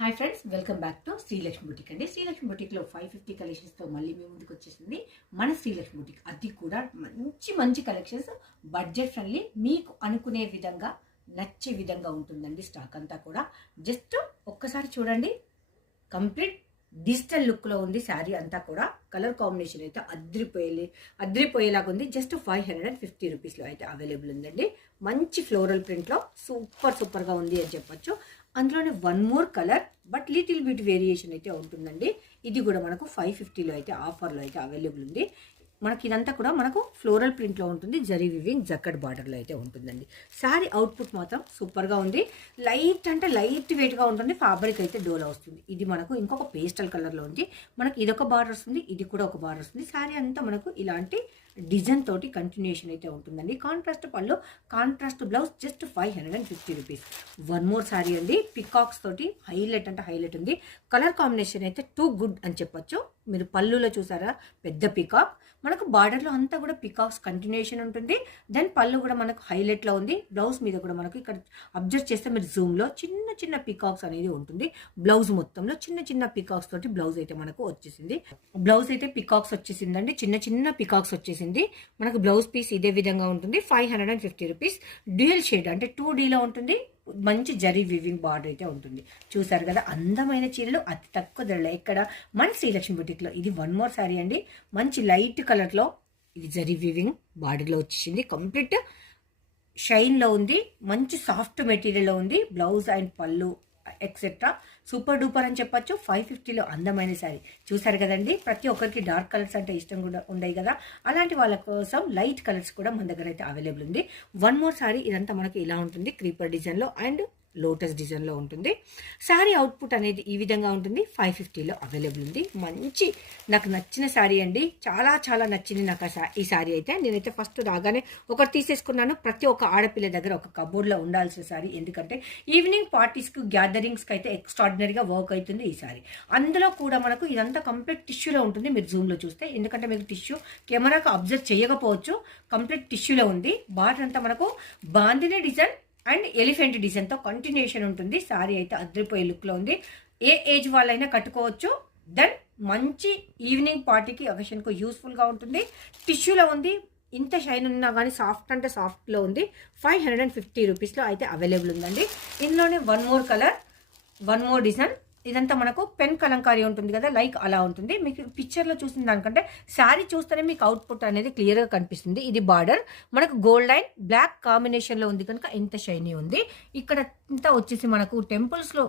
Hi friends, welcome back to Srilakshmi boutique అండి. శ్రీలక్ష్మి బుటిక్లో 550 కలెక్షన్స్తో మళ్ళీ మీ ముందుకు వచ్చేసింది మన శ్రీలక్ష్మి బుటిక్. అది కూడా మంచి మంచి కలెక్షన్స్, బడ్జెట్ ఫ్రెండ్లీ, మీకు అనుకునే విధంగా నచ్చే విధంగా ఉంటుందండి. స్టాక్ అంతా కూడా జస్ట్ ఒక్కసారి చూడండి. కంప్లీట్ డిజిటల్ లుక్లో ఉంది శారీ అంతా కూడా. కలర్ కాంబినేషన్ అయితే అద్రిపోయేలాగా ఉంది. జస్ట్ 550 రూపీస్లో అయితే అవైలబుల్ ఉందండి. మంచి ఫ్లోరల్ ప్రింట్లో సూపర్గా ఉంది అని చెప్పొచ్చు. అందులోనే one more colour, but little bit variation అయితే ఉంటుందండి. ఇది కూడా మనకు 550లో అయితే ఆఫర్లో అయితే అవైలబుల్ ఉంది. మనకి ఇదంతా కూడా మనకు ఫ్లోరల్ ప్రింట్లో ఉంటుంది. జరీ వివింగ్ జక్కడ్ బార్డర్లో అయితే ఉంటుందండి. శారీ అవుట్పుట్ మాత్రం సూపర్గా ఉంది. లైట్ అంటే లైట్ వెయిట్గా ఉంటుంది. ఫ్యాబ్రిక్ అయితే డోలా వస్తుంది. ఇది మనకు ఇంకొక పేస్టల్ కలర్లో ఉంది. మనకి ఇదొక బార్డర్ వస్తుంది, ఇది కూడా ఒక బార్డర్ వస్తుంది. శారీ అంతా మనకు ఇలాంటి డిజైన్ తోటి కంటిన్యూషన్ అయితే ఉంటుందండి. కాంట్రాస్ట్ పళ్ళు, contrast blouse, just 550 rupees. One more sari అండి. పికాక్స్ తోటి హైలైట్ ఉంది. కలర్ కాంబినేషన్ అయితే టూ గుడ్ అని చెప్పొచ్చు. మీరు పళ్ళులో చూసారా, పెద్ద పికాక్. మనకు బార్డర్లో అంతా కూడా పికాక్స్ కంటిన్యూషన్ ఉంటుంది. దెన్ పళ్ళు కూడా మనకు హైలైట్లో ఉంది. బ్లౌజ్ మీద కూడా మనకు ఇక్కడ అబ్జర్వ్ చేస్తే మీరు జూమ్లో చిన్న పికాక్స్ అనేది ఉంటుంది. బ్లౌజ్ మొత్తంలో చిన్న పికాక్స్ తోటి బ్లౌజ్ అయితే మనకు వచ్చేసింది. బ్లౌజ్ అయితే పికాక్స్ వచ్చేసిందండి. చిన్న పికాక్స్ వచ్చేసింది. మనకు బ్లౌజ్ పీస్ ఇదే విధంగా ఉంటుంది. 550 రూపీస్. డ్యూయల్ షేడ్ అంటే 2Dలో ఉంటుంది. మంచి జరీ వివింగ్ బార్డర్ అయితే ఉంటుంది. చూసారు కదా, అందమైన చీరలు అతి తక్కువ ధరలో ఇక్కడ మన శ్రీలక్ష్మి బుటిక్లో. ఇది వన్ మోర్ శారీ అండి. మంచి లైట్ కలర్లో ఇది జరీ వివింగ్ బార్డర్లో వచ్చేసింది. కంప్లీట్ షైన్లో ఉంది. మంచి సాఫ్ట్ మెటీరియల్లో ఉంది. బ్లౌజ్ అండ్ పళ్ళు ఎక్సెట్రా సూపర్ డూపర్ అని చెప్పొచ్చు. 550లో అందమైన శారీ. చూసారు కదండి, ప్రతి ఒక్కరికి డార్క్ కలర్స్ అంటే ఇష్టం కూడా ఉండయి కదా, అలాంటి వాళ్ళ కోసం లైట్ కలర్స్ కూడా మన దగ్గర అయితే అవైలబుల్ ఉంది. One more sari. ఇదంతా మనకి ఇలా ఉంటుంది. క్రీపర్ డిజైన్లో అండ్ లోటస్ డిజైన్లో ఉంటుంది. శారీ అవుట్పుట్ అనేది ఈ విధంగా ఉంటుంది. 550లో అవైలబుల్ ఉంది. మంచి నాకు నచ్చిన శారీ అండి. చాలా నచ్చింది నాకు ఈ శారీ అయితే. నేనైతే ఫస్ట్ రాగానే ఒకటి తీసేసుకున్నాను. ప్రతి ఒక్క ఆడపిల్ల దగ్గర ఒక కబోర్డ్లో ఉండాల్సిన శారీ. ఎందుకంటే ఈవినింగ్ పార్టీస్కి, గ్యాదరింగ్స్కి అయితే ఎక్స్ట్రాడినరీగా వర్క్ అవుతుంది ఈ శారీ. అందులో కూడా మనకు ఇదంతా కంప్లీట్ టిష్యూలో ఉంటుంది. మీరు జూమ్లో చూస్తే, ఎందుకంటే మీకు టిష్యూ కెమెరాకు అబ్జర్వ్ చేయకపోవచ్చు, కంప్లీట్ టిష్యూలో ఉంది. బార్డర్ అంతా మనకు బాందిని డిజైన్ అండ్ ఎలిఫెంట్ డిజైన్తో కంటిన్యూషన్ ఉంటుంది. శారీ అయితే అద్రిపోయే లుక్లో ఉంది. ఏ ఏజ్ వాళ్ళైనా కట్టుకోవచ్చు. దెన్ మంచి ఈవినింగ్ పార్టీకి, అకేషన్కు యూస్ఫుల్గా ఉంటుంది. టిష్యూలో ఉంది. ఇంత షైన్ ఉన్నా కానీ సాఫ్ట్ అంటే సాఫ్ట్లో ఉంది. 550 రూపీస్లో అయితే అవైలబుల్ ఉందండి. ఇందులోనే one more colour, one more design. ఇదంతా మనకు పెన్ కలంకారీ ఉంటుంది కదా, లైక్ అలా ఉంటుంది. మీకు పిక్చర్లో చూసిన దానికంటే శారీ చూస్తేనే మీకు అవుట్పుట్ అనేది క్లియర్గా కనిపిస్తుంది. ఇది బార్డర్ మనకు గోల్డ్ లైన్ బ్లాక్ కాంబినేషన్లో ఉంది కనుక ఇంత షైనీ ఉంది. ఇక్కడ ఇంత వచ్చేసి మనకు టెంపుల్స్లో